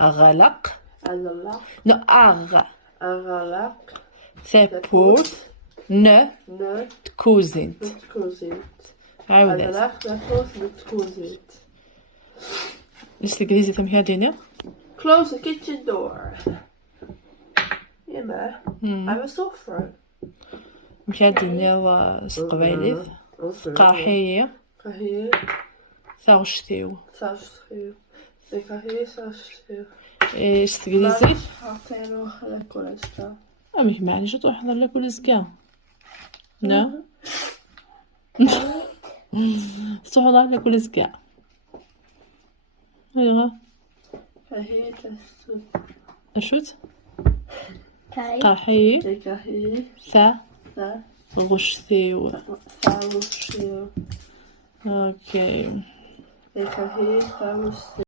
أغلق. أغلق. No, أغ. أغلق. ثبوت. ن. تكوزنت. عاودت. أغلق ثبوت نتكوزنت. إيش الإنجليزي تم هاديني؟ Close the kitchen door. يما. I'm a sofra. مهاديني سقبايليث. قاحية. قاحية. ثاوشتيو. قاحية ثاوشتيو. إيش الإنجليزي؟ حاطينو على كل شيء. أمي معليش تروح نحضر لك ولزكا. لا. تروح لك ولزكا. أيوة. قاحية تستو. أشوت؟ قاحية. قاحية. ثا. ثا. غشتيو. ثاوشتيو. أوكي. قاحية ثاوشتيو.